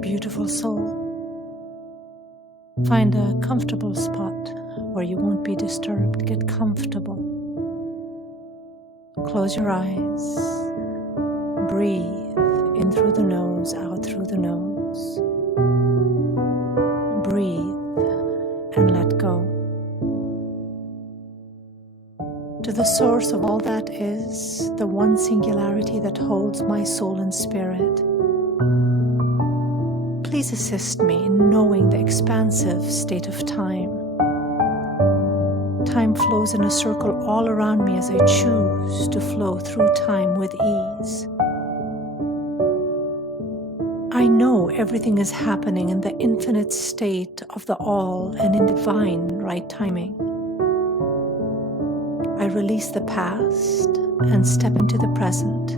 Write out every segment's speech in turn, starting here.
Beautiful soul. Find a comfortable spot where you won't be disturbed. Get comfortable. Close your eyes. Breathe in through the nose, out through the nose. Breathe and let go. To the source of all that is, the one singularity that holds my soul and spirit. Please assist me in knowing the expansive state of time. Time flows in a circle all around me as I choose to flow through time with ease. I know everything is happening in the infinite state of the all and in divine right timing. I release the past and step into the present.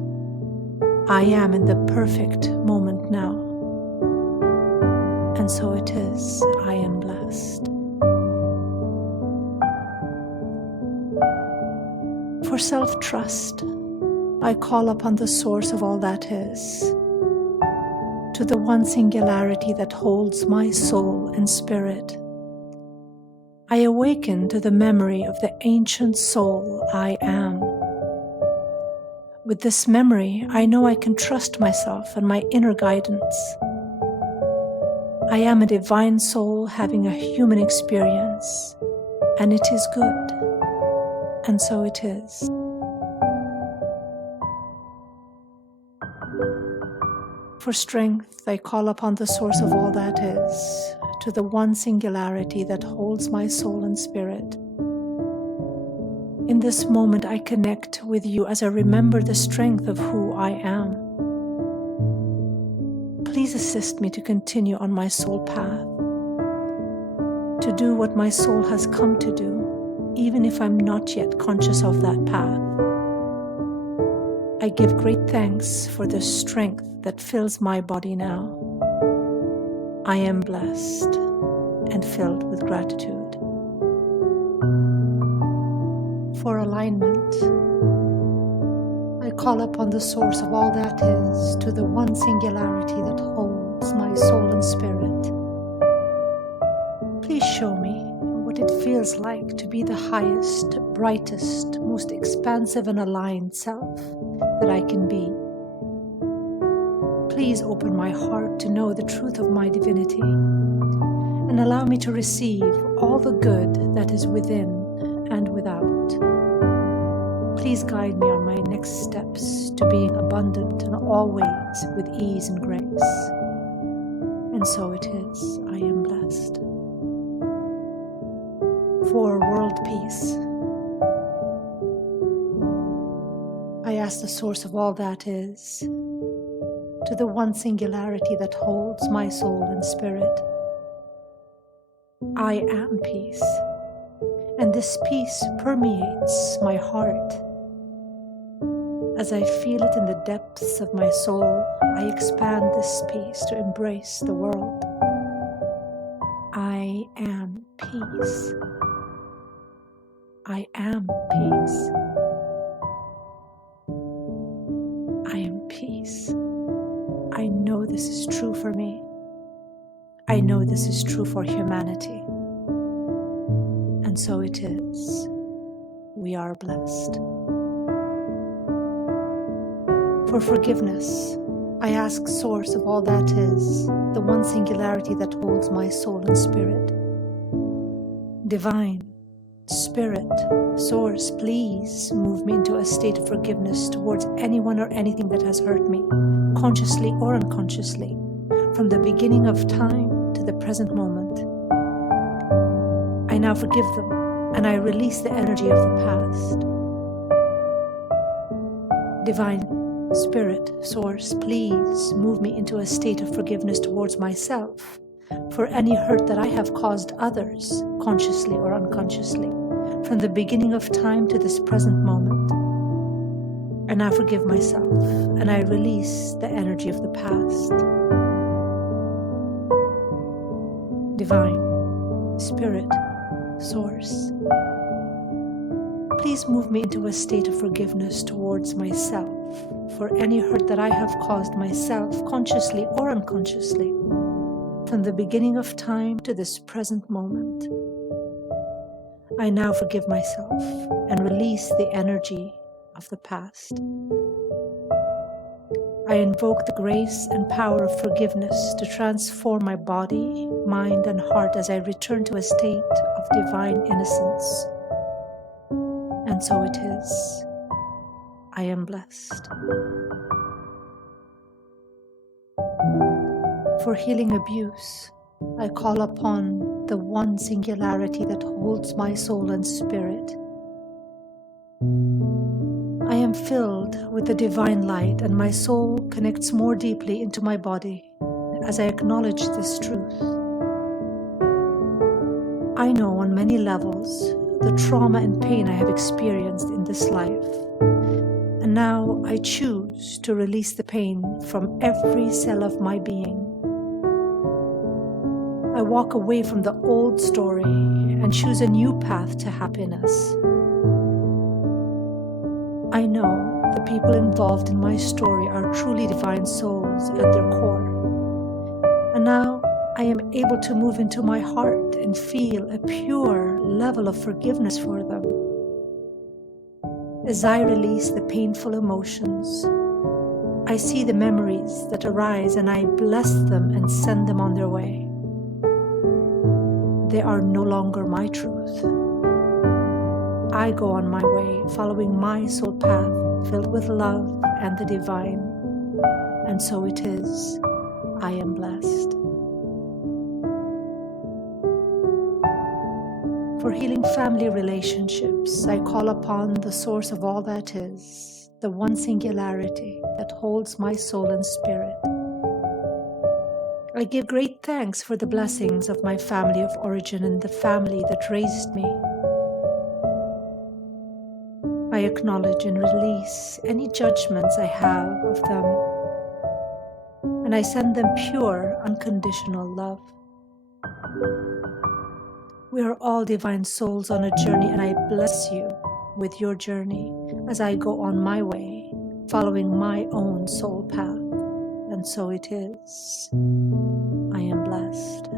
I am in the perfect moment now. And so it is, I am blessed. For self-trust, I call upon the source of all that is, to the one singularity that holds my soul and spirit. I awaken to the memory of the ancient soul I am. With this memory, I know I can trust myself and my inner guidance. I am a divine soul having a human experience, and it is good, and so it is. For strength, I call upon the source of all that is, to the one singularity that holds my soul and spirit. In this moment, I connect with you as I remember the strength of who I am. Please assist me to continue on my soul path, to do what my soul has come to do, even if I'm not yet conscious of that path. I give great thanks for the strength that fills my body now. I am blessed and filled with gratitude. For alignment, I call upon the source of all that is, to the one singularity that holds my soul and spirit. Please show me what it feels like to be the highest, brightest, most expansive and aligned self that I can be. Please open my heart to know the truth of my divinity and allow me to receive all the good that is within and without. Please guide me on my next steps to being abundant and always with ease and grace. And so it is, I am blessed. For world peace, I ask the source of all that is, to the one singularity that holds my soul and spirit. I am peace, and this peace permeates my heart. As I feel it in the depths of my soul, I expand this peace to embrace the world. I am peace. I am peace. I am peace. I know this is true for me. I know this is true for humanity. And so it is. We are blessed. For forgiveness, I ask source of all that is, the one singularity that holds my soul and spirit. Divine, Spirit, Source, please move me into a state of forgiveness towards anyone or anything that has hurt me, consciously or unconsciously, from the beginning of time to the present moment. I now forgive them, and I release the energy of the past. Divine, Spirit, Source, please move me into a state of forgiveness towards myself for any hurt that I have caused others, consciously or unconsciously, from the beginning of time to this present moment. And I forgive myself, and I release the energy of the past. Divine, Spirit, Source, please move me into a state of forgiveness towards myself for any hurt that I have caused myself, consciously or unconsciously, from the beginning of time to this present moment. I now forgive myself and release the energy of the past. I invoke the grace and power of forgiveness to transform my body, mind, and heart as I return to a state of divine innocence. And so it is. I am blessed. For healing abuse, I call upon the one singularity that holds my soul and spirit. I am filled with the divine light, and my soul connects more deeply into my body as I acknowledge this truth. I know on many levels the trauma and pain I have experienced in this life, and now I choose to release the pain from every cell of my being. I walk away from the old story and choose a new path to happiness. I know the people involved in my story are truly divine souls at their core. And now I am able to move into my heart and feel a pure level of forgiveness for them. As I release the painful emotions, I see the memories that arise and I bless them and send them on their way. They are no longer my truth. I go on my way, following my soul path, filled with love and the divine. And so it is. I am blessed. For healing family relationships, I call upon the source of all that is, the one singularity that holds my soul and spirit. I give great thanks for the blessings of my family of origin and the family that raised me. I acknowledge and release any judgments I have of them, and I send them pure, unconditional love. We are all divine souls on a journey, and I bless you with your journey as I go on my way, following my own soul path. And so it is. I am blessed.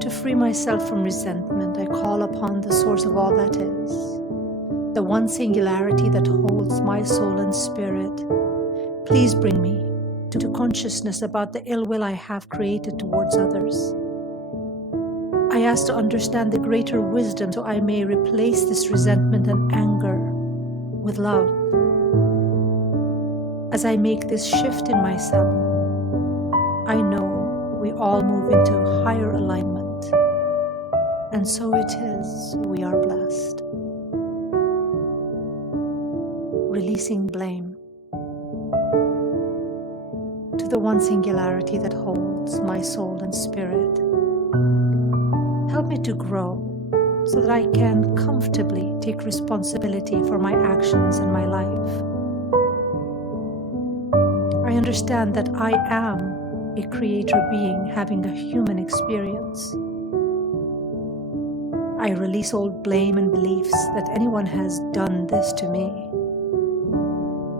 To free myself from resentment, I call upon the source of all that is, the one singularity that holds my soul and spirit. Please bring me to consciousness about the ill will I have created towards others. I ask to understand the greater wisdom so I may replace this resentment and anger with love. As I make this shift in myself, I know we all move into higher alignment. And so it is, we are blessed. Releasing blame to the one singularity that holds my soul and spirit. Help me to grow so that I can comfortably take responsibility for my actions and my life. I understand that I am a creator being having a human experience. I release all blame and beliefs that anyone has done this to me.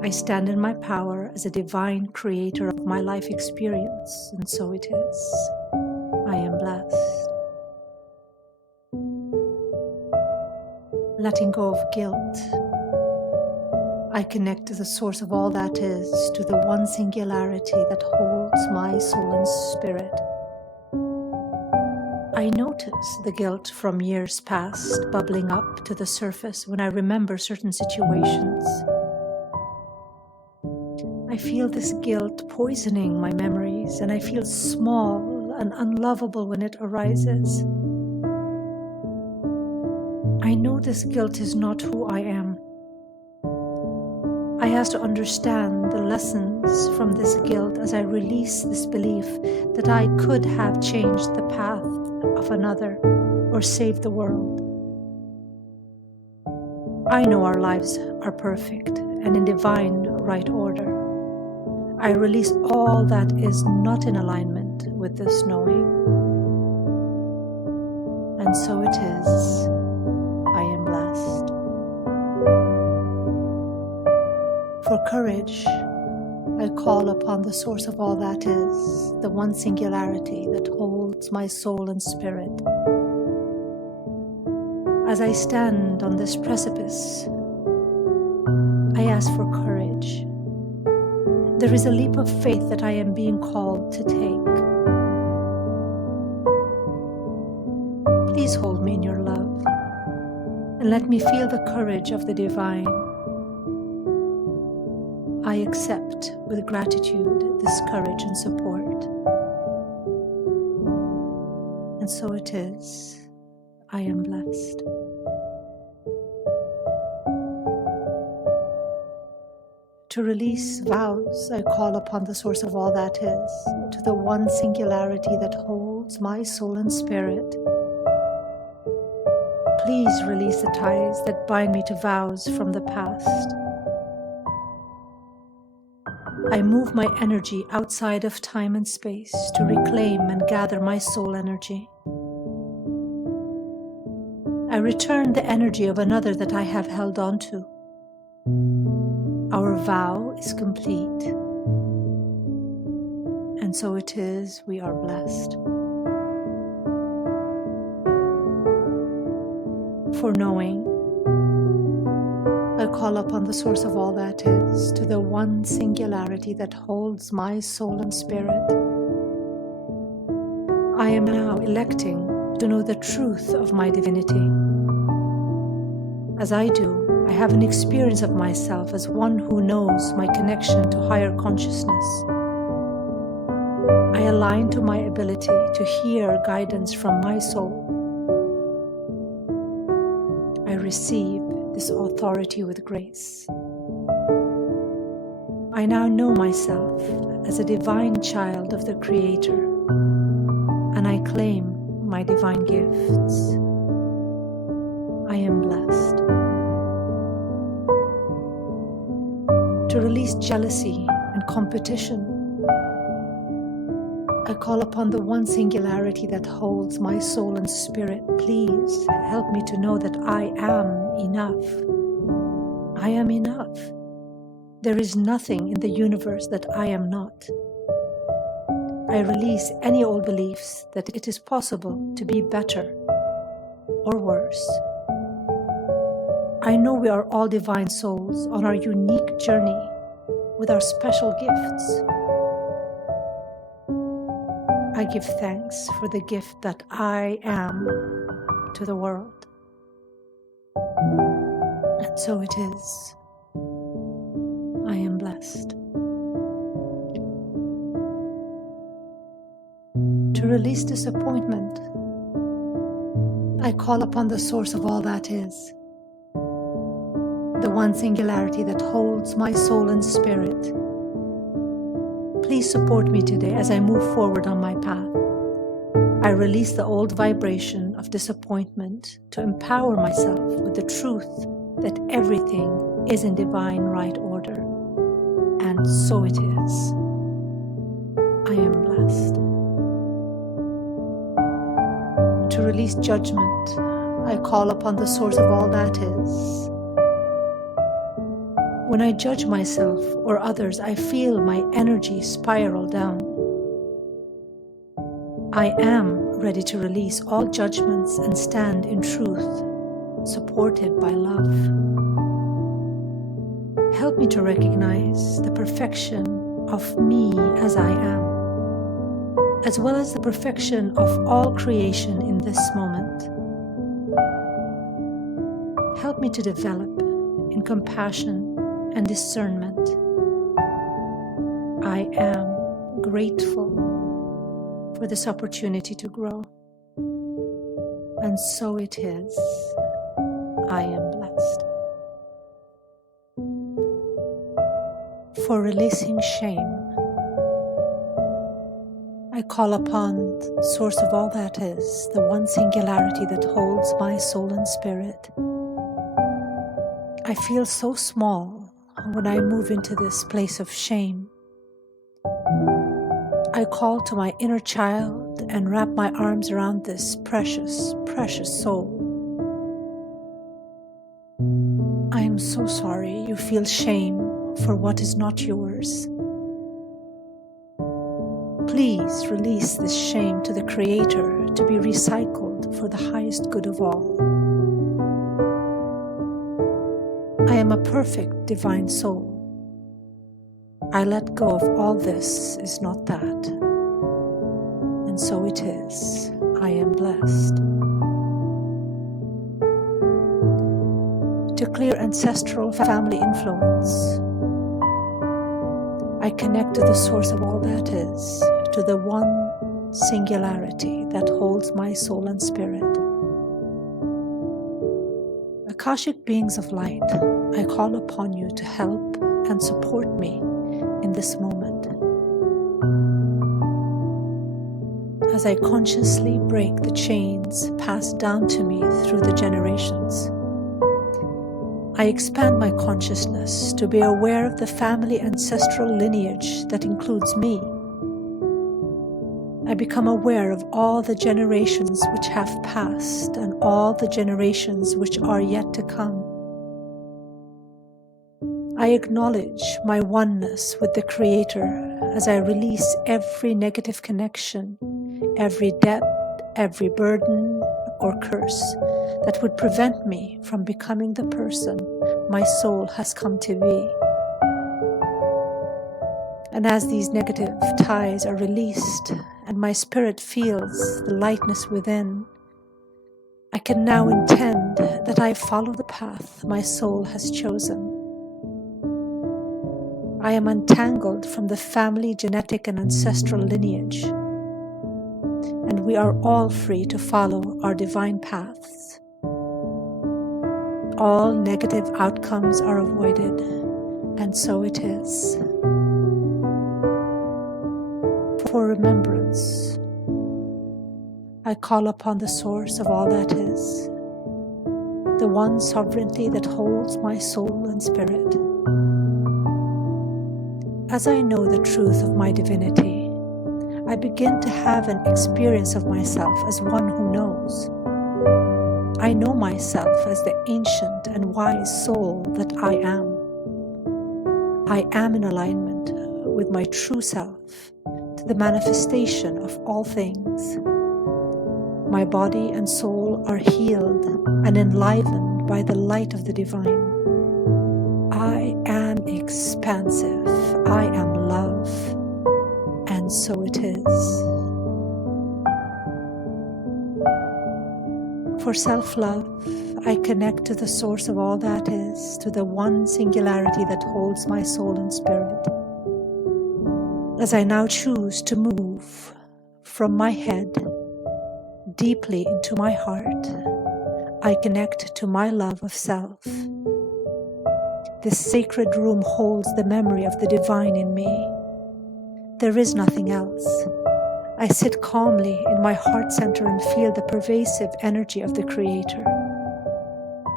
I stand in my power as a divine creator of my life experience, and so it is. I am blessed. Letting go of guilt, I connect to the source of all that is, to the one singularity that holds my soul and spirit. I notice the guilt from years past bubbling up to the surface when I remember certain situations. I feel this guilt poisoning my memories, and I feel small and unlovable when it arises. I know this guilt is not who I am. I ask to understand the lessons from this guilt as I release this belief that I could have changed the path of another or saved the world. I know our lives are perfect and in divine right order. I release all that is not in alignment with this knowing. And so it is. I am blessed. For courage, I call upon the source of all that is, the one singularity that holds my soul and spirit. As I stand on this precipice, I ask for courage. There is a leap of faith that I am being called to take. Please hold me in your love and let me feel the courage of the divine. I accept with gratitude this courage and support. And so it is. I am blessed. To release vows, I call upon the source of all that is, to the one singularity that holds my soul and spirit. Please release the ties that bind me to vows from the past. I move my energy outside of time and space to reclaim and gather my soul energy. I return the energy of another that I have held on to. Our vow is complete. And so it is, we are blessed. For knowing, I call upon the source of all that is, to the one singularity that holds my soul and spirit. I am now electing to know the truth of my divinity. As I do, I have an experience of myself as one who knows my connection to higher consciousness. I align to my ability to hear guidance from my soul. I receive this authority with grace. I now know myself as a divine child of the Creator, and I claim my divine gifts. I am blessed. To release jealousy and competition, I call upon the one singularity that holds my soul and spirit. Please help me to know that I am enough. I am enough. There is nothing in the universe that I am not. I release any old beliefs that it is possible to be better or worse. I know we are all divine souls on our unique journey with our special gifts. I give thanks for the gift that I am to the world. And so it is. I am blessed. To release disappointment, I call upon the source of all that is, the one singularity that holds my soul and spirit. Please support me today as I move forward on my path. I release the old vibration of disappointment to empower myself with the truth that everything is in divine right order. And so it is. I am blessed. To release judgment, I call upon the source of all that is. When I judge myself or others, I feel my energy spiral down. I am ready to release all judgments and stand in truth, supported by love. Help me to recognize the perfection of me as I am, as well as the perfection of all creation in this moment. Help me to develop in compassion and discernment. I am grateful for this opportunity to grow. And so it is. I am blessed. For releasing shame, I call upon the source of all that is, the one singularity that holds my soul and spirit. I feel so small when I move into this place of shame. I call to my inner child and wrap my arms around this precious, precious soul. I am so sorry you feel shame for what is not yours. Please release this shame to the Creator to be recycled for the highest good of all. I am a perfect divine soul. I let go of all this is not that. And so it is. I am blessed. To clear ancestral family influence, I connect to the source of all that is, to the one singularity that holds my soul and spirit. Akashic beings of light, I call upon you to help and support me in this moment. As I consciously break the chains passed down to me through the generations, I expand my consciousness to be aware of the family ancestral lineage that includes me. I become aware of all the generations which have passed and all the generations which are yet to come. I acknowledge my oneness with the Creator as I release every negative connection, every debt, every burden or curse that would prevent me from becoming the person my soul has come to be. And as these negative ties are released and my spirit feels the lightness within, I can now intend that I follow the path my soul has chosen. I am untangled from the family, genetic, and ancestral lineage, and we are all free to follow our divine paths. All negative outcomes are avoided, and so it is. For remembrance, I call upon the source of all that is, the one sovereignty that holds my soul and spirit. As I know the truth of my divinity, I begin to have an experience of myself as one who knows. I know myself as the ancient and wise soul that I am. I am in alignment with my true self, to the manifestation of all things. My body and soul are healed and enlivened by the light of the divine. I am expansive. I am love. And so it is. For self-love, I connect to the source of all that is, to the one singularity that holds my soul and spirit. As I now choose to move from my head deeply into my heart, I connect to my love of self. This sacred room holds the memory of the divine in me. There is nothing else. I sit calmly in my heart center and feel the pervasive energy of the Creator.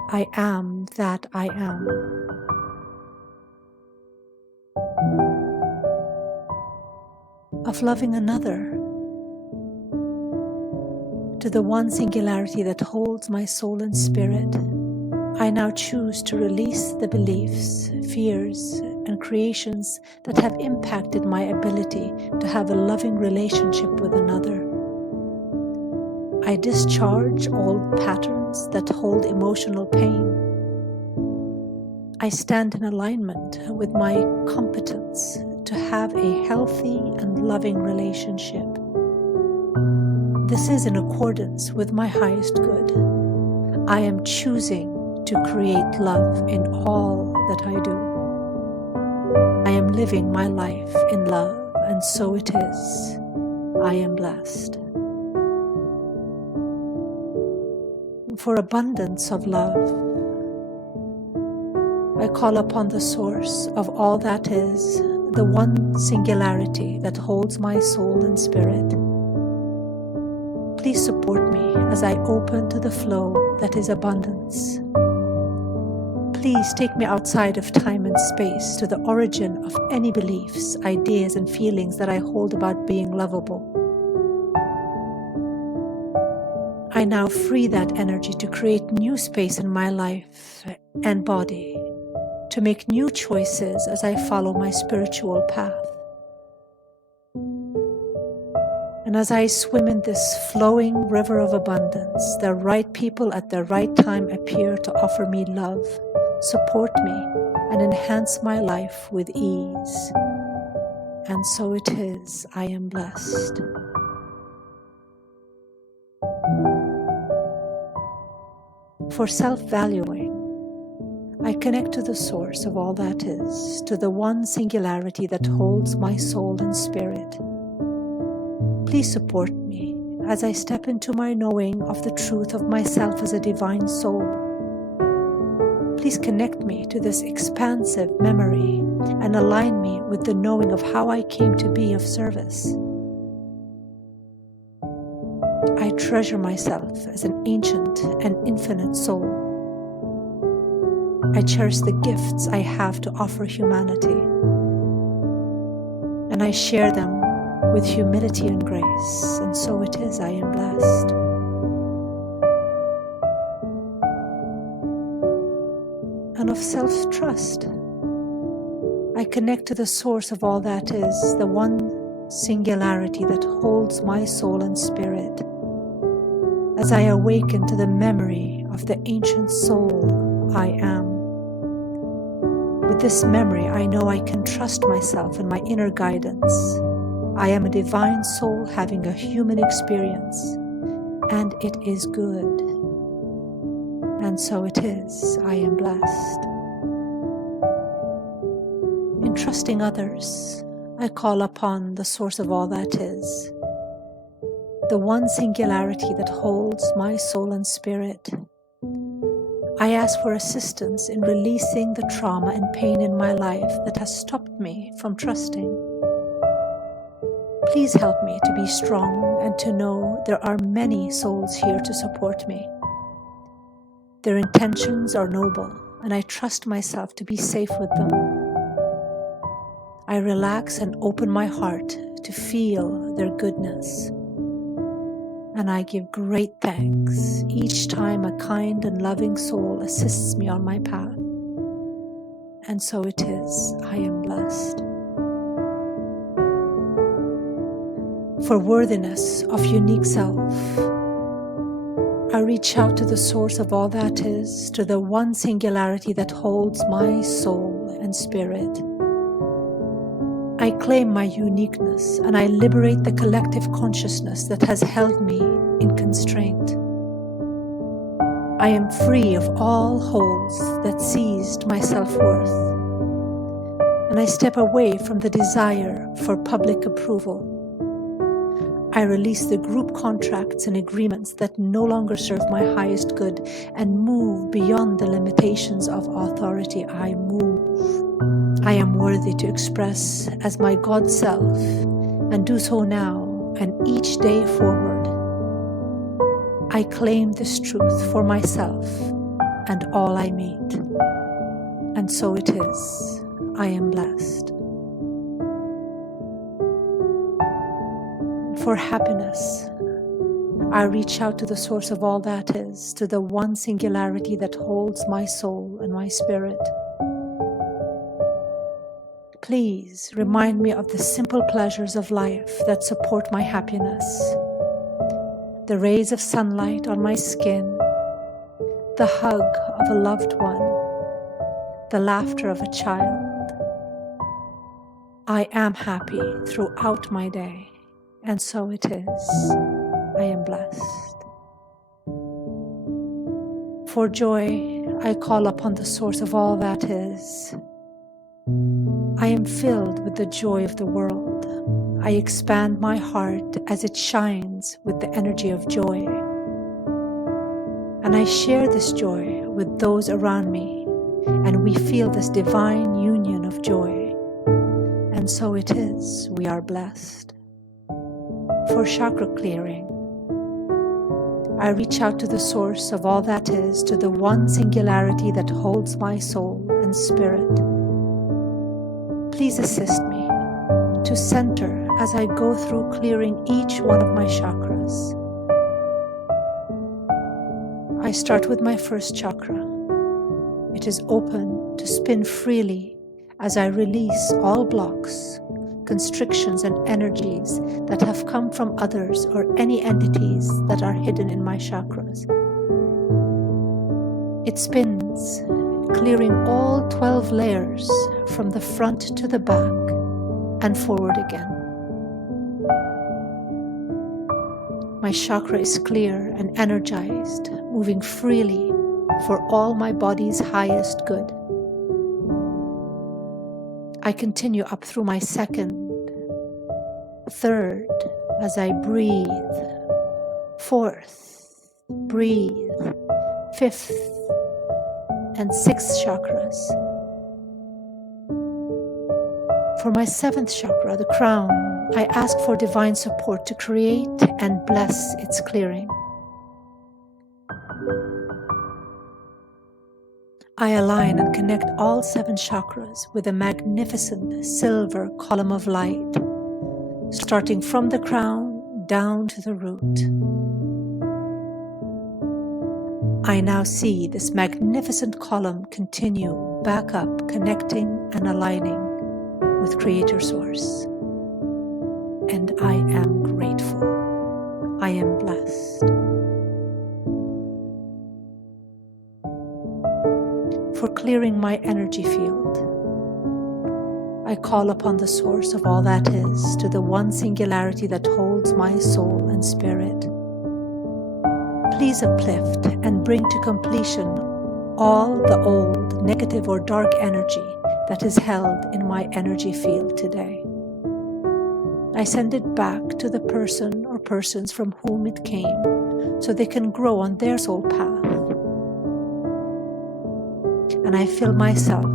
I am that I am. Of loving another, to the one singularity that holds my soul and spirit, I now choose to release the beliefs, fears, and creations that have impacted my ability to have a loving relationship with another. I discharge old patterns that hold emotional pain. I stand in alignment with my competence to have a healthy and loving relationship. This is in accordance with my highest good. I am choosing to create love in all that I do. I am living my life in love, and so it is. I am blessed. For abundance of love, I call upon the source of all that is, the one singularity that holds my soul and spirit. Please support me as I open to the flow that is abundance. Please take me outside of time and space to the origin of any beliefs, ideas, and feelings that I hold about being lovable. I now free that energy to create new space in my life and body to make new choices as I follow my spiritual path. And as I swim in this flowing river of abundance, the right people at the right time appear to offer me love, support me, and enhance my life with ease. And so it is, I am blessed. For self-valuing, I connect to the source of all that is, to the one singularity that holds my soul and spirit. Please support me as I step into my knowing of the truth of myself as a divine soul. Please connect me to this expansive memory and align me with the knowing of how I came to be of service. I treasure myself as an ancient and infinite soul. I cherish the gifts I have to offer humanity, and I share them with humility and grace, and so it is, I am blessed. And of self-trust, I connect to the source of all that is, the one singularity that holds my soul and spirit, as I awaken to the memory of the ancient soul I am. With this memory, I know I can trust myself and my inner guidance. I am a divine soul having a human experience, and it is good. And so it is, I am blessed. In trusting others, I call upon the source of all that is, the one singularity that holds my soul and spirit. I ask for assistance in releasing the trauma and pain in my life that has stopped me from trusting. Please help me to be strong and to know there are many souls here to support me. Their intentions are noble, and I trust myself to be safe with them. I relax and open my heart to feel their goodness. And I give great thanks each time a kind and loving soul assists me on my path. And so it is, I am blessed. For worthiness of unique self, I reach out to the source of all that is, to the one singularity that holds my soul and spirit. I claim my uniqueness and I liberate the collective consciousness that has held me in constraint. I am free of all holds that seized my self-worth, and I step away from the desire for public approval. I release the group contracts and agreements that no longer serve my highest good and move beyond the limitations of authority. I move. I am worthy to express as my God self and do so now and each day forward. I claim this truth for myself and all I meet. And so it is. I am blessed. For happiness, I reach out to the source of all that is, to the one singularity that holds my soul and my spirit. Please remind me of the simple pleasures of life that support my happiness. The rays of sunlight on my skin, the hug of a loved one, the laughter of a child. I am happy throughout my day, and so it is. I am blessed. For joy, I call upon the source of all that is. I am filled with the joy of the world. I expand my heart as it shines with the energy of joy. And I share this joy with those around me, and we feel this divine union of joy. And so it is, we are blessed. For chakra clearing, I reach out to the source of all that is, to the one singularity that holds my soul and spirit. Please assist me to center as I go through clearing each one of my chakras. I start with my first chakra. It It is open to spin freely as I release all blocks, constrictions, and energies that have come from others or any entities that are hidden in my chakras. It spins, clearing all 12 layers from the front to the back and forward again. My chakra is clear and energized, moving freely for all my body's highest good. I continue up through my second, third, as I breathe, fourth, breathe, fifth, and sixth chakras. For my seventh chakra, the crown, I ask for divine support to create and bless its clearing. I align and connect all 7 chakras with a magnificent silver column of light, starting from the crown down to the root. I now see this magnificent column continue back up, connecting and aligning with Creator Source. And I am grateful. I am blessed. For clearing my energy field, I call upon the source of all that is, to the one singularity that holds my soul and spirit. Please uplift and bring to completion all the old, negative, or dark energy that is held in my energy field today. I send it back to the person or persons from whom it came, so they can grow on their soul path. And I fill myself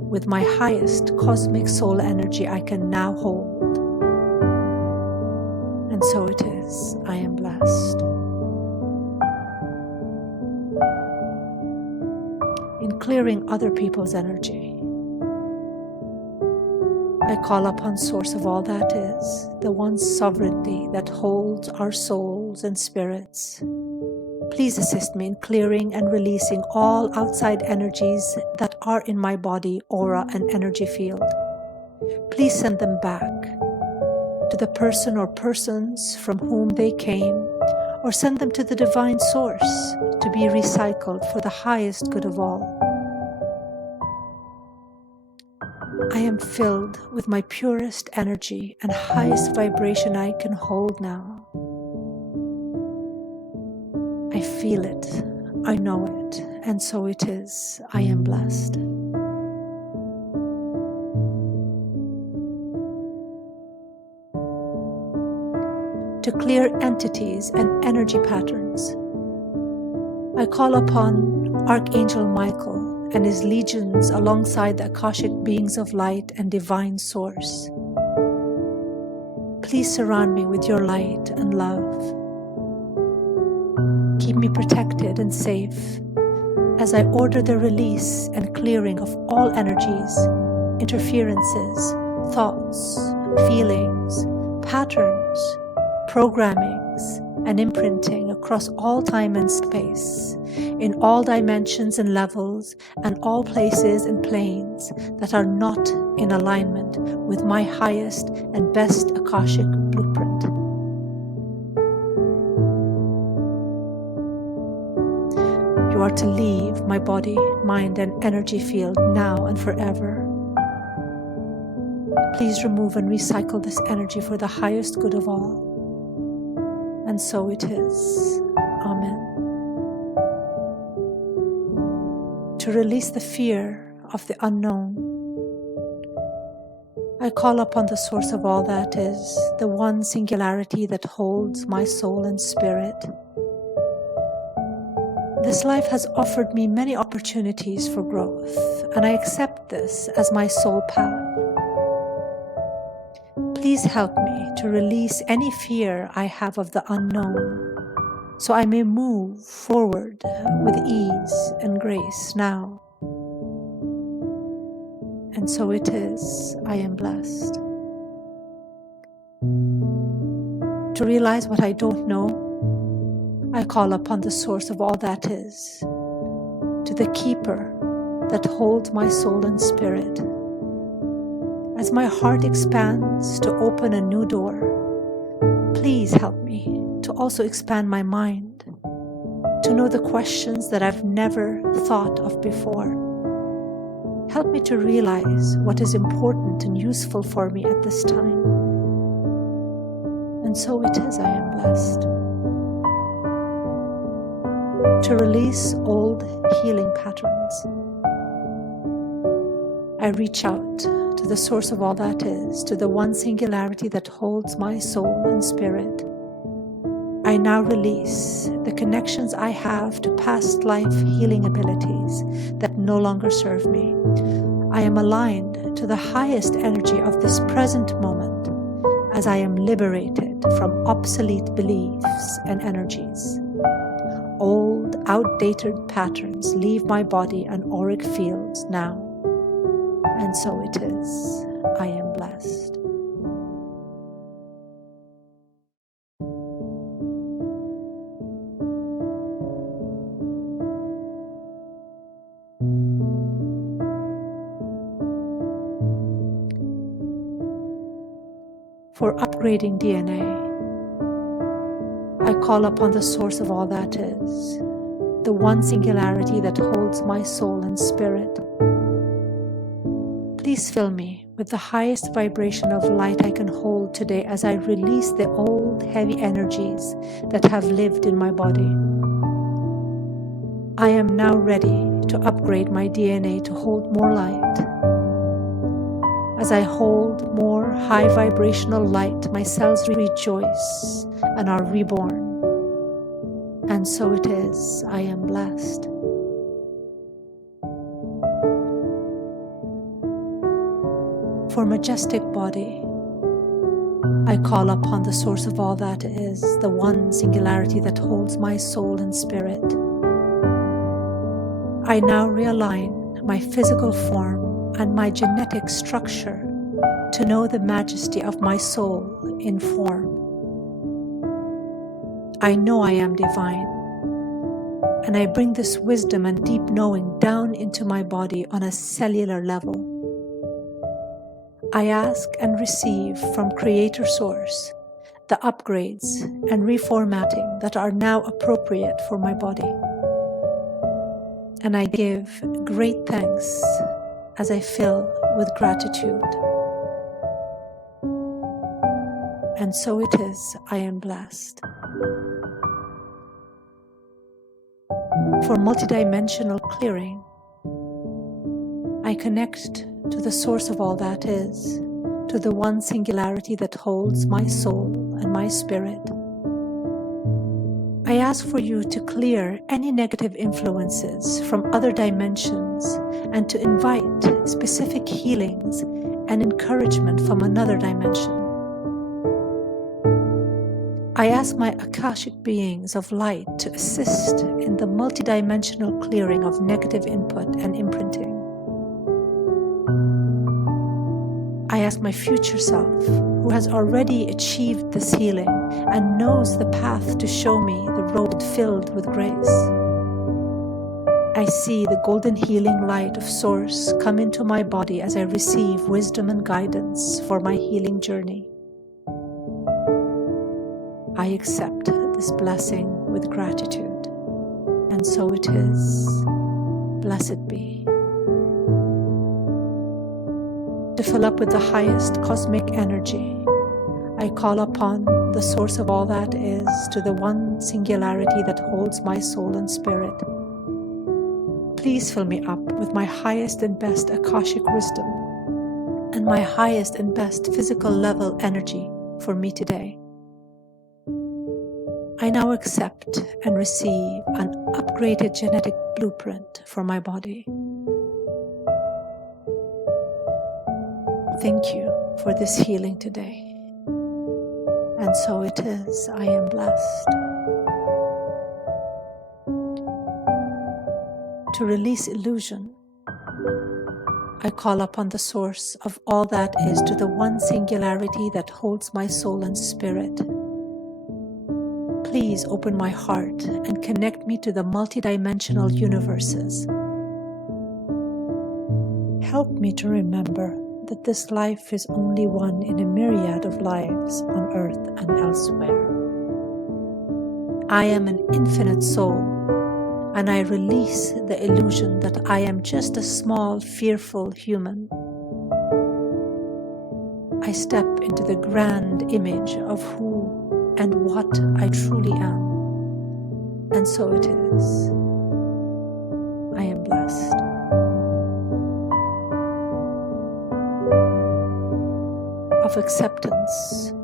with my highest cosmic soul energy I can now hold. And so it is. I am blessed. In clearing other people's energy, I call upon Source of all that is, the one sovereignty that holds our souls and spirits. Please assist me in clearing and releasing all outside energies that are in my body, aura, and energy field. Please send them back to the person or persons from whom they came, or send them to the divine source to be recycled for the highest good of all. I am filled with my purest energy and highest vibration I can hold now. I feel it, I know it, and so it is. I am blessed. To clear entities and energy patterns, I call upon Archangel Michael and his legions alongside the Akashic beings of light and divine source. Please surround me with your light and love. Keep me protected and safe as I order the release and clearing of all energies, interferences, thoughts, feelings, patterns, programmings, and imprinting across all time and space, in all dimensions and levels, and all places and planes that are not in alignment with my highest and best Akashic blueprint. You are to leave my body, mind, and energy field now and forever. Please remove and recycle this energy for the highest good of all. And so it is. Amen. To release the fear of the unknown, I call upon the source of all that is, the one singularity that holds my soul and spirit. This life has offered me many opportunities for growth, and I accept this as my soul path. Please help me to release any fear I have of the unknown, so I may move forward with ease and grace now. And so it is. I am blessed. To realize what I don't know, I call upon the source of all that is, to to the keeper that holds my soul and spirit. As my heart expands to open a new door, please help me to also expand my mind, to know the questions that I've never thought of before. Help me to realize what is important and useful for me at this time. And so it is, I am blessed. To release old healing patterns, I reach out to the source of all that is, to the one singularity that holds my soul and spirit. I now release the connections I have to past life healing abilities that no longer serve me. I am aligned to the highest energy of this present moment as I am liberated from obsolete beliefs and energies. Old, outdated patterns leave my body and auric fields now. And so it is. I am blessed. For upgrading DNA, I call upon the source of all that is, the one singularity that holds my soul and spirit. Please fill me with the highest vibration of light I can hold today as I release the old heavy energies that have lived in my body. I am now ready to upgrade my DNA to hold more light. As I hold more high vibrational light, my cells rejoice and are reborn. And so it is, I am blessed. For majestic body, I call upon the source of all that is, the one singularity that holds my soul and spirit. I now realign my physical form and my genetic structure to know the majesty of my soul in form. I know I am divine, and I bring this wisdom and deep knowing down into my body on a cellular level. I ask and receive from Creator Source the upgrades and reformatting that are now appropriate for my body. And I give great thanks as I fill with gratitude. And so it is, I am blessed. For multidimensional clearing, I connect to the source of all that is, to the one singularity that holds my soul and my spirit. I ask for you to clear any negative influences from other dimensions and to invite specific healings and encouragement from another dimension. I ask my Akashic beings of light to assist in the multidimensional clearing of negative input and imprinting. I ask my future self, who has already achieved this healing and knows the path to show me the road filled with grace. I see the golden healing light of Source come into my body as I receive wisdom and guidance for my healing journey. I accept this blessing with gratitude, and so it is. Blessed be. To fill up with the highest cosmic energy, I call upon the source of all that is, to the one singularity that holds my soul and spirit. Please fill me up with my highest and best Akashic wisdom and my highest and best physical level energy for me today. I now accept and receive an upgraded genetic blueprint for my body. Thank you for this healing today. And so it is, I am blessed. To release illusion, I call upon the source of all that is, to the one singularity that holds my soul and spirit. Please open my heart and connect me to the multidimensional universes help me to remember that this life is only one in a myriad of lives on earth and elsewhere. I am an infinite soul, and I release the illusion that I am just a small, fearful human. I step into the grand image of who and what I truly am. And so it is. I am blessed. Of acceptance,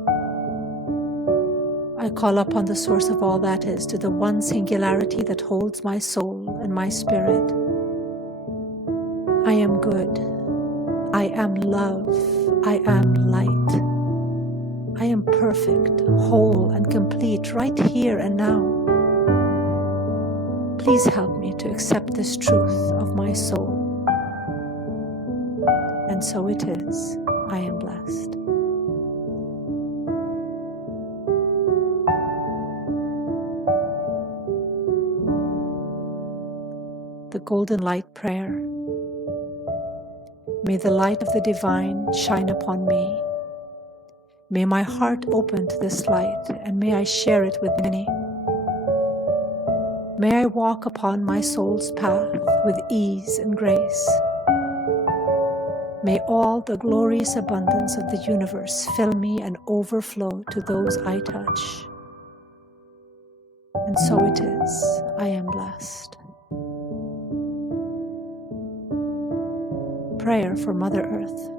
I call upon the source of all that is, to the one singularity that holds my soul and my spirit. I am good. I am love. I am light. I am perfect, whole, and complete right here and now. Please help me to accept this truth of my soul. And so it is. I am blessed. The Golden Light Prayer. May the light of the divine shine upon me. May my heart open to this light, and may I share it with many. May I walk upon my soul's path with ease and grace. May all the glorious abundance of the universe fill me and overflow to those I touch. And so it is. I am blessed. Prayer for Mother Earth.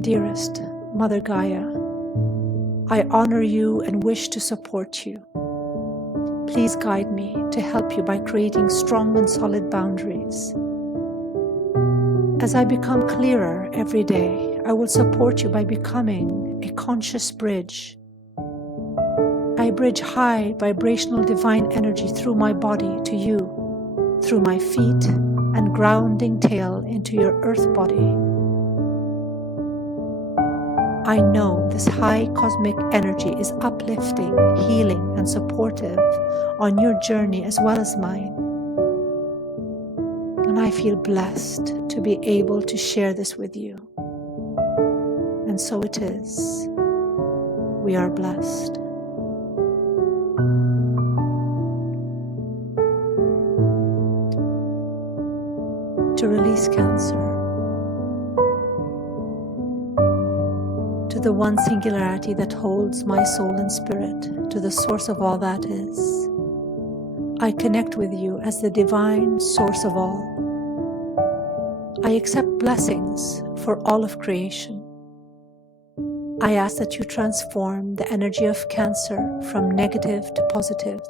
Dearest Mother Gaia, I honor you and wish to support you. Please guide me to help you by creating strong and solid boundaries. As I become clearer every day, I will support you by becoming a conscious bridge. I bridge high vibrational divine energy through my body to you, through my feet and grounding tail into your earth body. I know this high cosmic energy is uplifting, healing, and supportive on your journey as well as mine. And I feel blessed to be able to share this with you. And so it is. We are blessed. To release cancer. To the one singularity that holds my soul and spirit, to the source of all that is. I connect with you as the divine source of all. I accept blessings for all of creation. I ask that you transform the energy of cancer from negative to positive.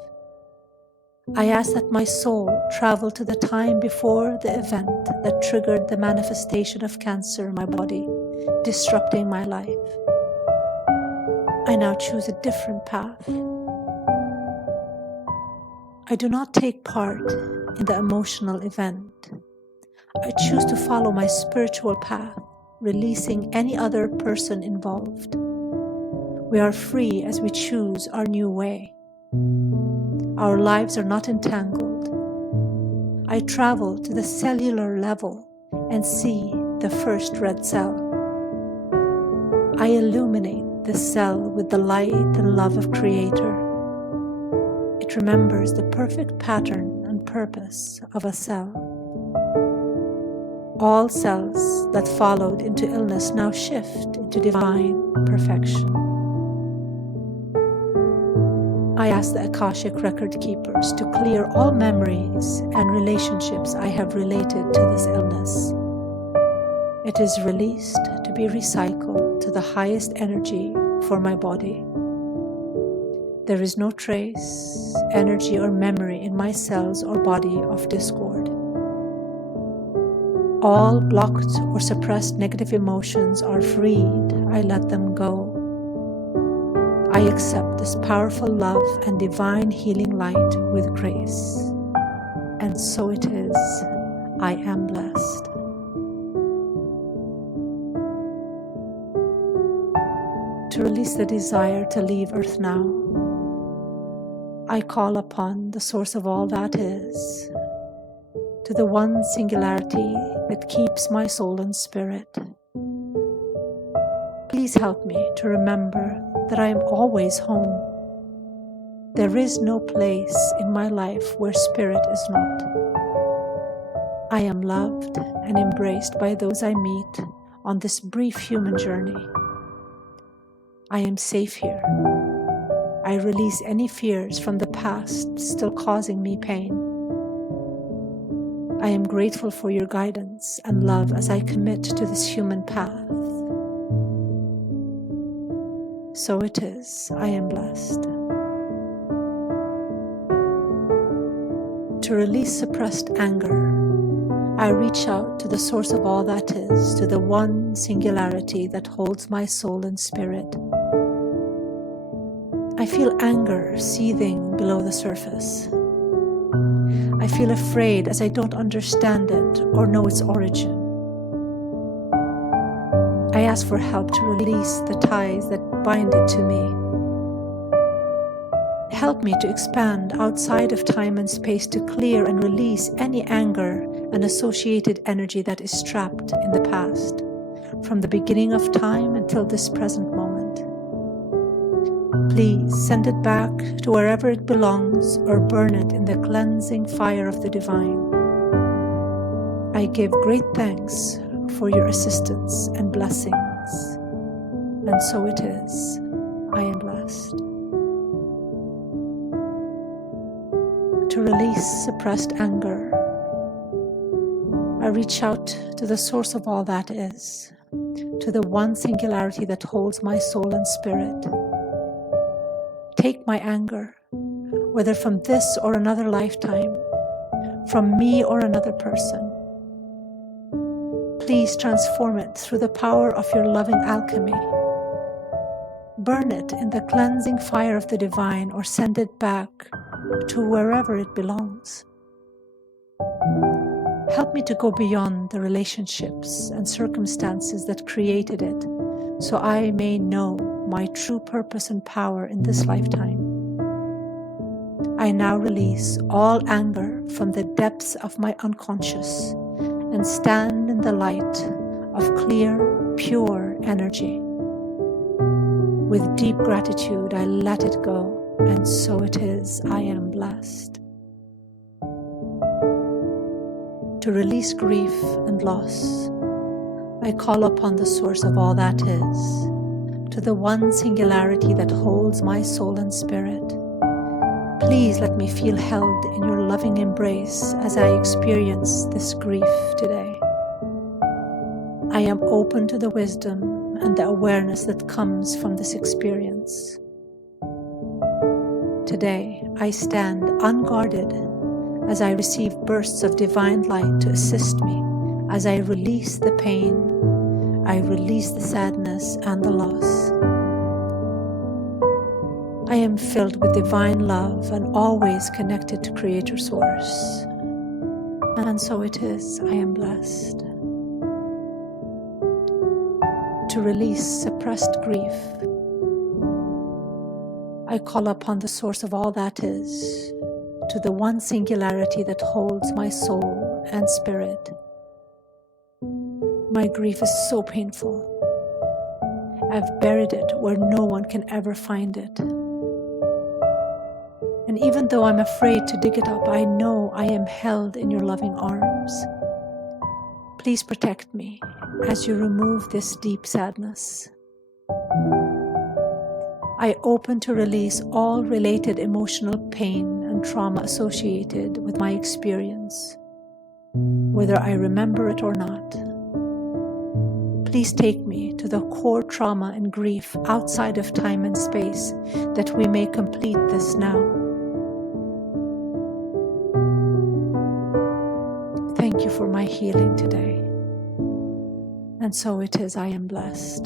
I ask that my soul travel to the time before the event that triggered the manifestation of cancer in my body, disrupting my life. I now choose a different path. I do not take part in the emotional event. I choose to follow my spiritual path, releasing any other person involved. We are free as we choose our new way. Our lives are not entangled. I travel to the cellular level and see the first red cell. I illuminate the cell with the light and love of Creator. It remembers the perfect pattern and purpose of a cell. All cells that followed into illness now shift into divine perfection. I ask the Akashic record keepers to clear all memories and relationships I have related to this illness. It is released to be recycled to the highest energy for my body. There is no trace, energy, or memory in my cells or body of discord. All blocked or suppressed negative emotions are freed. I let them go. I accept this powerful love and divine healing light with grace. And so it is. I am blessed. To release the desire to leave Earth now, I call upon the source of all that is, to the one singularity that keeps my soul and spirit. Please help me to remember that I am always home. There is no place in my life where spirit is not. I am loved and embraced by those I meet on this brief human journey. I am safe here. I release any fears from the past still causing me pain. I am grateful for your guidance and love as I commit to this human path. So it is, I am blessed. To release suppressed anger, I reach out to the source of all that is, to the one singularity that holds my soul and spirit. I feel anger seething below the surface. I feel afraid as I don't understand it or know its origin. I ask for help to release the ties that bind it to me. Help me to expand outside of time and space to clear and release any anger and associated energy that is trapped in the past, from the beginning of time until this present moment. Please send it back to wherever it belongs or burn it in the cleansing fire of the divine. I give great thanks for your assistance and blessings. And so it is. I am blessed. To release suppressed anger, I reach out to the source of all that is, to the one singularity that holds my soul and spirit. Take my anger, whether from this or another lifetime, from me or another person. Please transform it through the power of your loving alchemy. Burn it in the cleansing fire of the divine or send it back to wherever it belongs. Help me to go beyond the relationships and circumstances that created it, so I may know my true purpose and power in this lifetime. I now release all anger from the depths of my unconscious and stand in the light of clear, pure energy. With deep gratitude, I let it go, and so it is, I am blessed. To release grief and loss, I call upon the source of all that is, to the one singularity that holds my soul and spirit. Please let me feel held in your loving embrace as I experience this grief today. I am open to the wisdom and the awareness that comes from this experience. Today, I stand unguarded as I receive bursts of divine light to assist me as I release the pain, I release the sadness and the loss. I am filled with divine love and always connected to Creator Source. And so it is, I am blessed. To release suppressed grief, I call upon the source of all that is, to the one singularity that holds my soul and spirit. My grief is so painful. I've buried it where no one can ever find it. And even though I'm afraid to dig it up, I know I am held in your loving arms. Please protect me as you remove this deep sadness. I open to release all related emotional pain and trauma associated with my experience, whether I remember it or not. Please take me to the core trauma and grief outside of time and space, that we may complete this now. Thank you for my healing today. And so it is, I am blessed.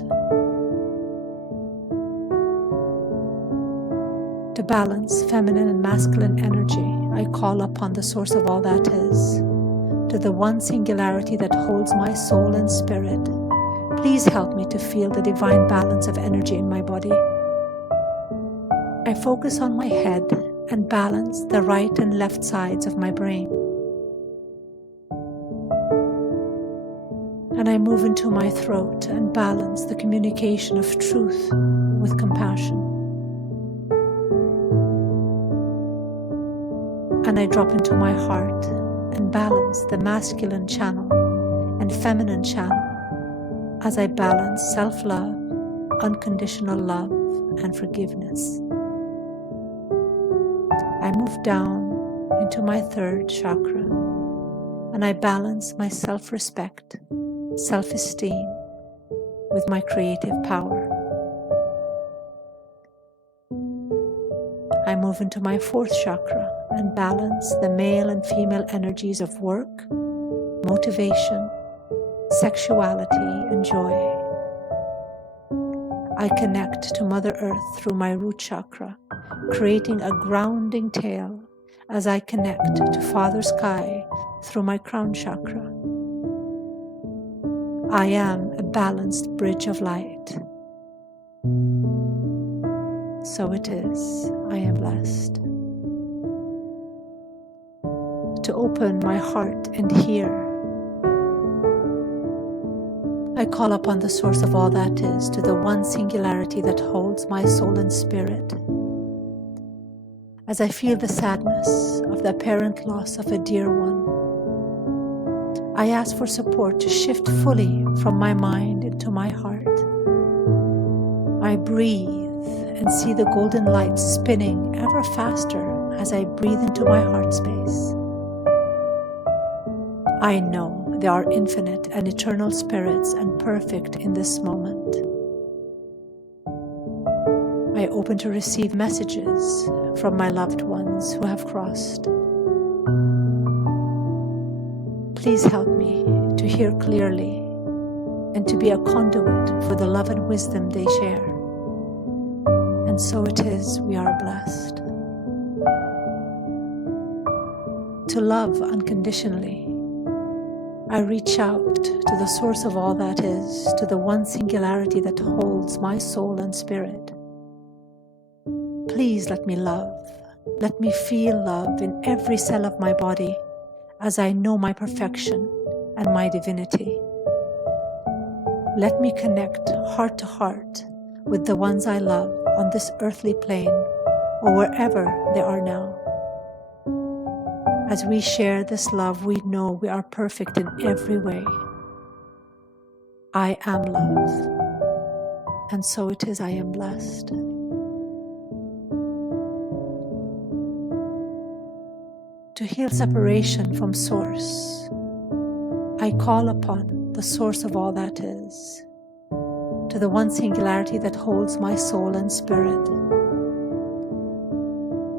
To balance feminine and masculine energy, I call upon the source of all that is, to the one singularity that holds my soul and spirit. Please help me to feel the divine balance of energy in my body. I focus on my head and balance the right and left sides of my brain. And I move into my throat and balance the communication of truth with compassion. And I drop into my heart and balance the masculine channel and feminine channel as I balance self-love, unconditional love, and forgiveness. I move down into my third chakra and I balance my self-respect, self-esteem with my creative power. I move into my fourth chakra and balance the male and female energies of work, motivation, sexuality, and joy. I connect to Mother Earth through my root chakra, creating a grounding tail as I connect to Father Sky through my crown chakra. I am a balanced bridge of light. So it is, I am blessed. To open my heart and hear, I call upon the source of all that is, to the one singularity that holds my soul and spirit. As I feel the sadness of the apparent loss of a dear one, I ask for support to shift fully from my mind into my heart. I breathe and see the golden light spinning ever faster as I breathe into my heart space. I know they are infinite and eternal spirits and perfect in this moment. I open to receive messages from my loved ones who have crossed. Please help me to hear clearly and to be a conduit for the love and wisdom they share. And so it is, we are blessed. To love unconditionally, I reach out to the source of all that is, to the one singularity that holds my soul and spirit. Please let me love. Let me feel love in every cell of my body as I know my perfection and my divinity. Let me connect heart to heart with the ones I love on this earthly plane or wherever they are now. As we share this love, we know we are perfect in every way. I am love, and so it is, I am blessed. To heal separation from Source, I call upon the source of all that is, to the one singularity that holds my soul and spirit.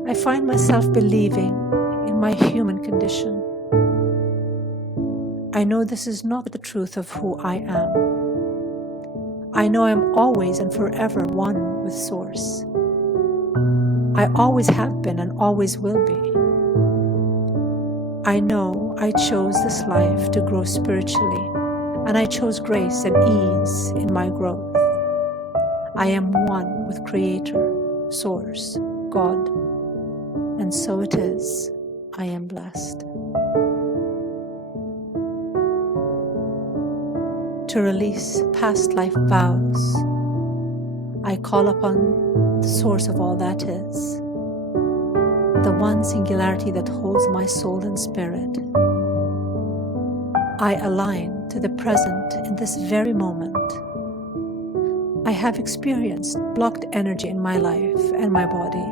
I find myself believing in my human condition. I know this is not the truth of who I am. I know I am always and forever one with Source. I always have been and always will be. I know I chose this life to grow spiritually, and I chose grace and ease in my growth. I am one with Creator, Source, God, and so it is, I am blessed. To release past life vows, I call upon the source of all that is, the one singularity that holds my soul and spirit. I align to the present in this very moment. I have experienced blocked energy in my life and my body.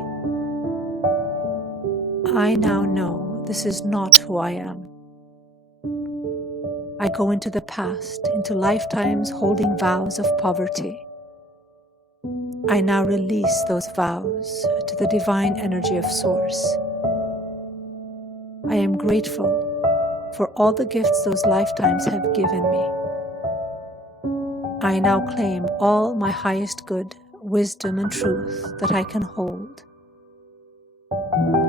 I now know this is not who I am. I go into the past, into lifetimes holding vows of poverty. I now release those vows to the divine energy of Source. I am grateful for all the gifts those lifetimes have given me. I now claim all my highest good, wisdom, and truth that I can hold.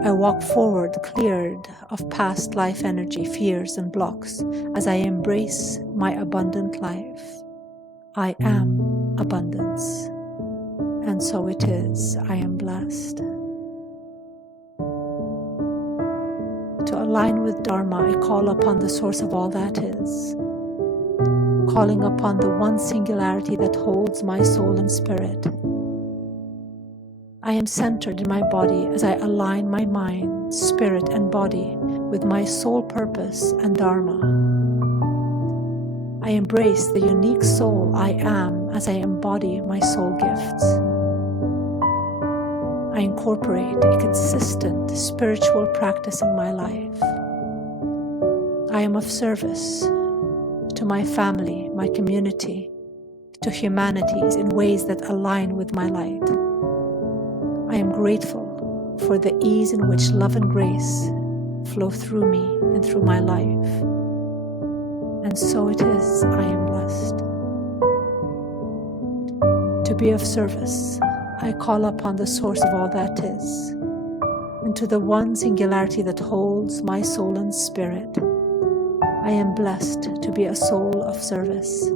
I walk forward cleared of past life energy, fears, and blocks as I embrace my abundant life. I am abundance, and so it is, I am blessed. To align with Dharma, I call upon the source of all that is, calling upon the one singularity that holds my soul and spirit. I am centered in my body as I align my mind, spirit, and body with my soul purpose and dharma. I embrace the unique soul I am as I embody my soul gifts. I incorporate a consistent spiritual practice in my life. I am of service to my family, my community, to humanity in ways that align with my light. I am grateful for the ease in which love and grace flow through me and through my life. And so it is, I am blessed. To be of service, I call upon the source of all that is, and to the one singularity that holds my soul and spirit. I am blessed to be a soul of service.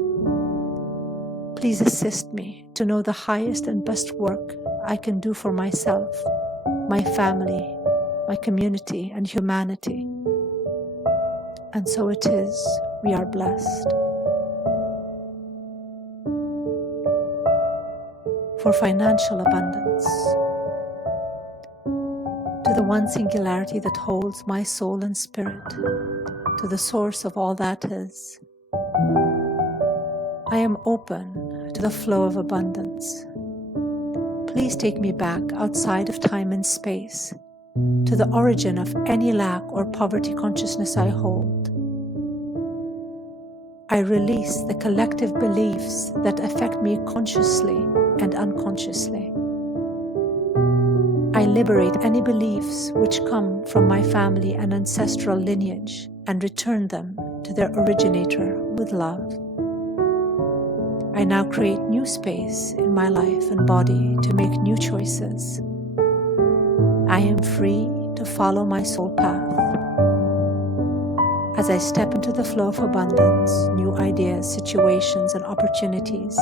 Please assist me to know the highest and best work I can do for myself, my family, my community, and humanity. And so it is, we are blessed. For financial abundance, to the one singularity that holds my soul and spirit, to the source of all that is. I am open to the flow of abundance. Please take me back outside of time and space, to the origin of any lack or poverty consciousness I hold. I release the collective beliefs that affect me consciously and unconsciously. I liberate any beliefs which come from my family and ancestral lineage and return them to their originator with love. I now create new space in my life and body to make new choices. I am free to follow my soul path. As I step into the flow of abundance, new ideas, situations, and opportunities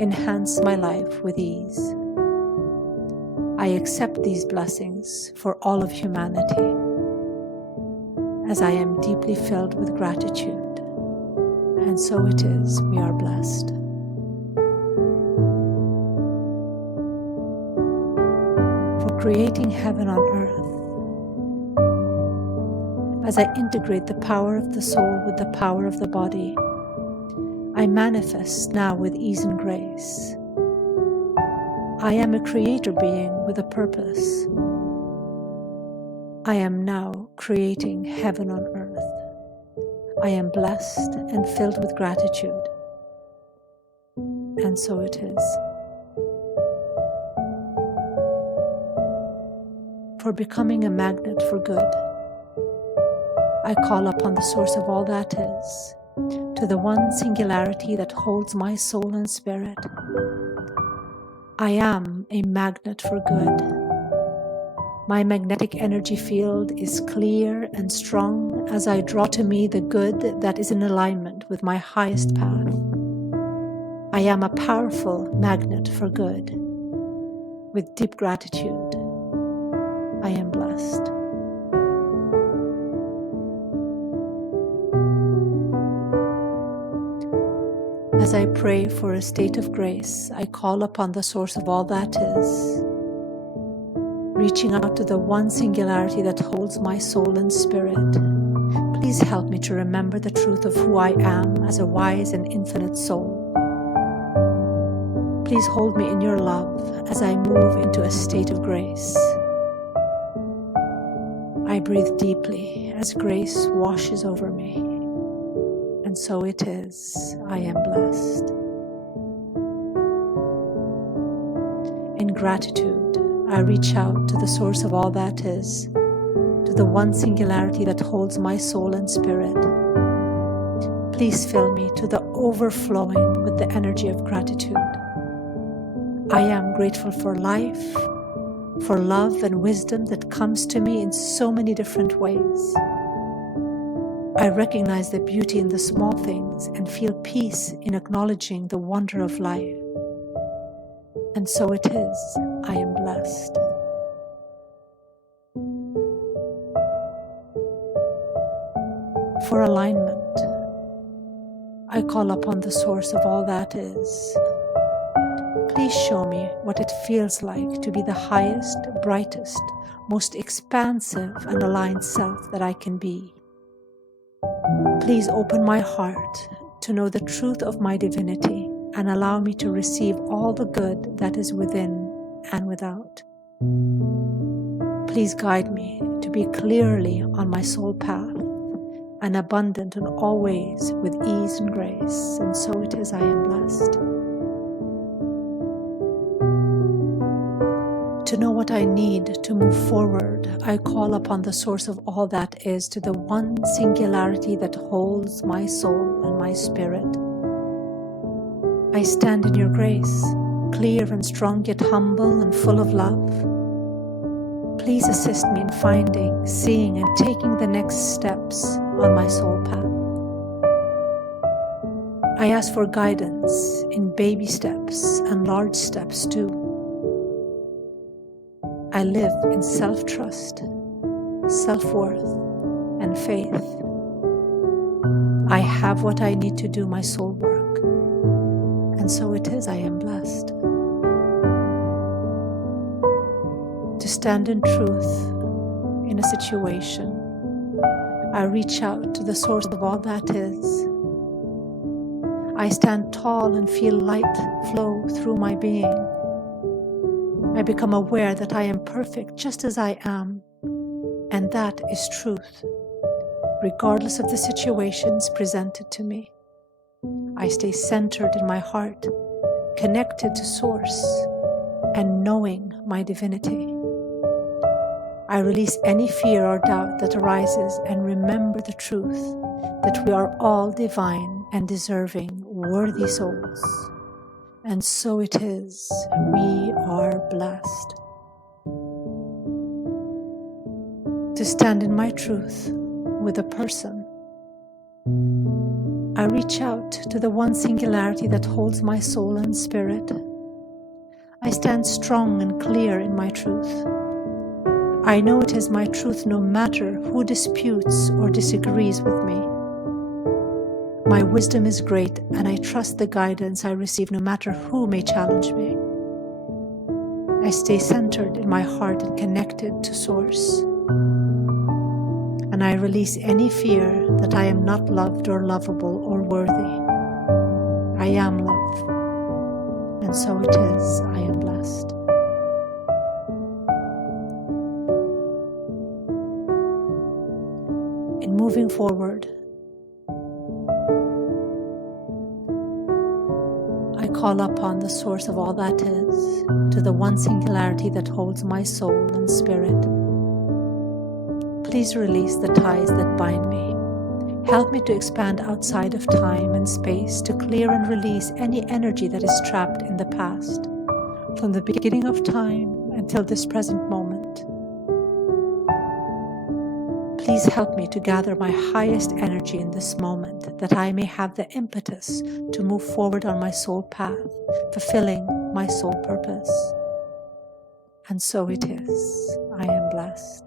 enhance my life with ease. I accept these blessings for all of humanity, as I am deeply filled with gratitude. And so it is, we are blessed. For creating heaven on earth, as I integrate the power of the soul with the power of the body, I manifest now with ease and grace. I am a creator being with a purpose. I am now creating heaven on earth. I am blessed and filled with gratitude. And so it is. For becoming a magnet for good, I call upon the source of all that is, to the one singularity that holds my soul and spirit. I am a magnet for good. My magnetic energy field is clear and strong as I draw to me the good that is in alignment with my highest path. I am a powerful magnet for good. With deep gratitude, I am blessed. As I pray for a state of grace, I call upon the source of all that is, reaching out to the one singularity that holds my soul and spirit. Please help me to remember the truth of who I am as a wise and infinite soul. Please hold me in your love as I move into a state of grace. I breathe deeply as grace washes over me. And so it is, I am blessed. In gratitude, I reach out to the source of all that is, to the one singularity that holds my soul and spirit. Please fill me to the overflowing with the energy of gratitude. I am grateful for life, for love and wisdom that comes to me in so many different ways. I recognize the beauty in the small things and feel peace in acknowledging the wonder of life. And so it is, I am blessed. For alignment, I call upon the source of all that is. Please show me what it feels like to be the highest, brightest, most expansive and aligned self that I can be. Please open my heart to know the truth of my divinity and allow me to receive all the good that is within and without. Please guide me to be clearly on my soul path and abundant in all ways with ease and grace, and so it is I am blessed. To know what I need to move forward, I call upon the source of all that is, to the one singularity that holds my soul and my spirit. I stand in your grace, clear and strong, yet humble and full of love. Please assist me in finding, seeing, and taking the next steps on my soul path. I ask for guidance in baby steps and large steps too. I live in self-trust, self-worth, and faith. I have what I need to do my soul work, and so it is I am blessed. To stand in truth in a situation, I reach out to the source of all that is. I stand tall and feel light flow through my being. I become aware that I am perfect just as I am, and that is truth, regardless of the situations presented to me. I stay centered in my heart, connected to Source, and knowing my divinity. I release any fear or doubt that arises and remember the truth that we are all divine and deserving, worthy souls. And so it is, we are blessed. To stand in my truth with a person, I reach out to the one singularity that holds my soul and spirit. I stand strong and clear in my truth. I know it is my truth no matter who disputes or disagrees with me. My wisdom is great, and I trust the guidance I receive no matter who may challenge me. I stay centered in my heart and connected to Source. And I release any fear that I am not loved or lovable or worthy. I am love, and so it is, I am blessed. In moving forward, I call upon the source of all that is, to the one singularity that holds my soul and spirit. Please release the ties that bind me. Help me to expand outside of time and space, to clear and release any energy that is trapped in the past, from the beginning of time until this present moment. Please help me to gather my highest energy in this moment, that I may have the impetus to move forward on my soul path, fulfilling my soul purpose. And so it is, I am blessed.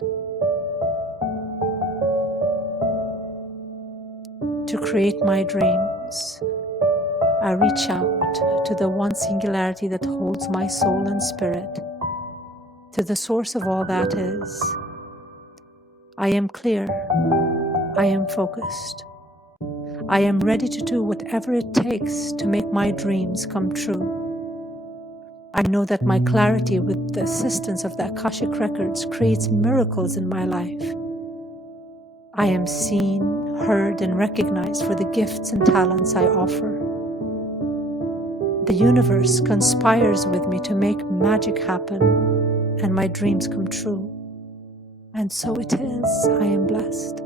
To create my dreams, I reach out to the one singularity that holds my soul and spirit, to the source of all that is. I am clear, I am focused. I am ready to do whatever it takes to make my dreams come true. I know that my clarity with the assistance of the Akashic Records creates miracles in my life. I am seen, heard, and recognized for the gifts and talents I offer. The universe conspires with me to make magic happen and my dreams come true. And so it is, I am blessed.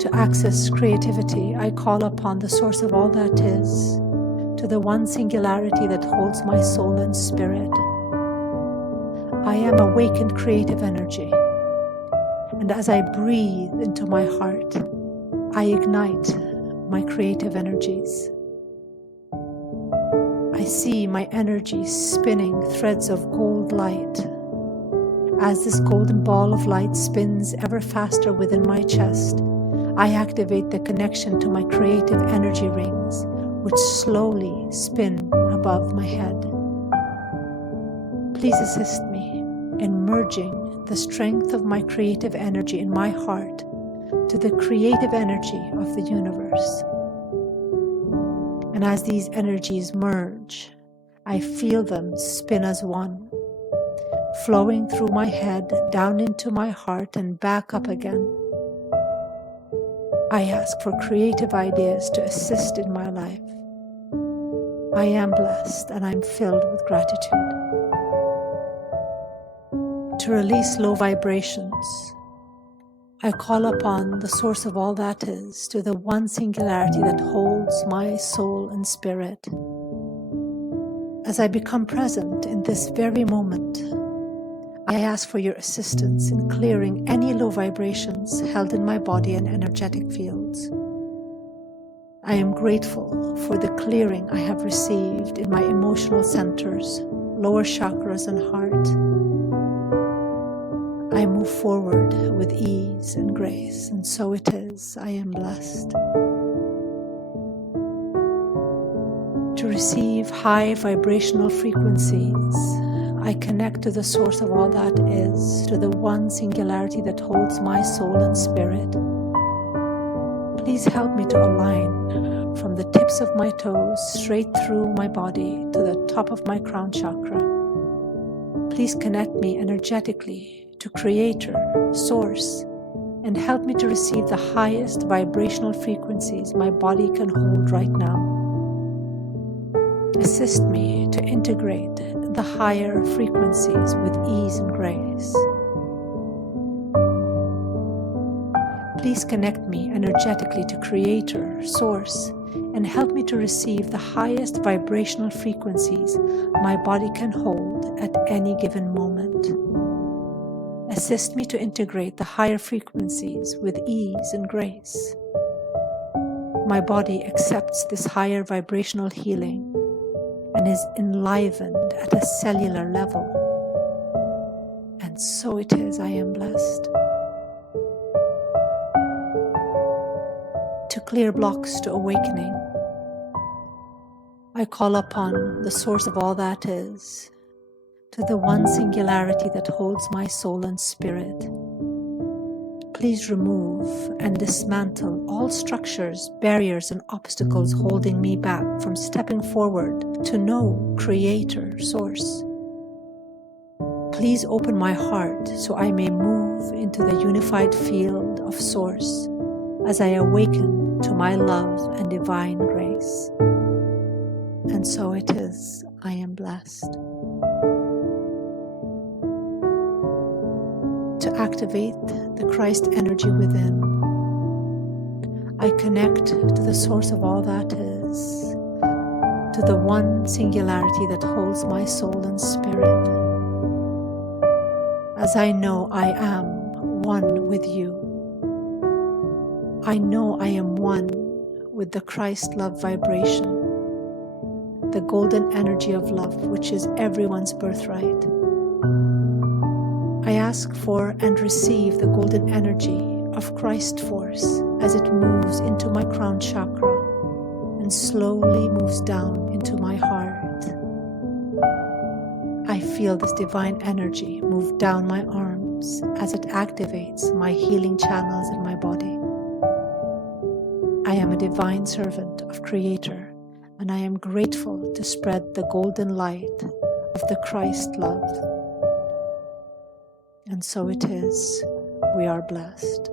To access creativity, I call upon the source of all that is, to the one singularity that holds my soul and spirit. I am awakened creative energy, and as I breathe into my heart, I ignite my creative energies. I see my energy spinning threads of gold light. As this golden ball of light spins ever faster within my chest, I activate the connection to my creative energy rings, which slowly spin above my head. Please assist me in merging the strength of my creative energy in my heart to the creative energy of the universe. And as these energies merge, I feel them spin as one, flowing through my head, down into my heart, and back up again. I ask for creative ideas to assist in my life. I am blessed and I'm filled with gratitude. To release low vibrations, I call upon the source of all that is, to the one singularity that holds my soul and spirit. As I become present in this very moment, I ask for your assistance in clearing any low vibrations held in my body and energetic fields. I am grateful for the clearing I have received in my emotional centers, lower chakras, and heart. I move forward with ease and grace, and so it is. I am blessed. To receive high vibrational frequencies, I connect to the source of all that is, to the one singularity that holds my soul and spirit. Please help me to align from the tips of my toes straight through my body to the top of my crown chakra. Please connect me energetically to Creator, Source, and help me to receive the highest vibrational frequencies my body can hold right now. Assist me to integrate the higher frequencies with ease and grace. Please connect me energetically to Creator, Source, and help me to receive the highest vibrational frequencies my body can hold at any given moment. Assist me to integrate the higher frequencies with ease and grace. My body accepts this higher vibrational healing and is enlivened at a cellular level. And so it is, I am blessed. To clear blocks to awakening, I call upon the source of all that is, to the one singularity that holds my soul and spirit. Please remove and dismantle all structures, barriers, and obstacles holding me back from stepping forward to know Creator, Source. Please open my heart so I may move into the unified field of Source as I awaken to my love and divine grace. And so it is, I am blessed. To activate the Christ energy within, I connect to the source of all that is, to the one singularity that holds my soul and spirit. As I know I am one with you, I know I am one with the Christ love vibration, the golden energy of love, which is everyone's birthright. I ask for and receive the golden energy of Christ force as it moves into my crown chakra and slowly moves down into my heart. I feel this divine energy move down my arms as it activates my healing channels in my body. I am a divine servant of Creator, and I am grateful to spread the golden light of the Christ love. And so it is, we are blessed.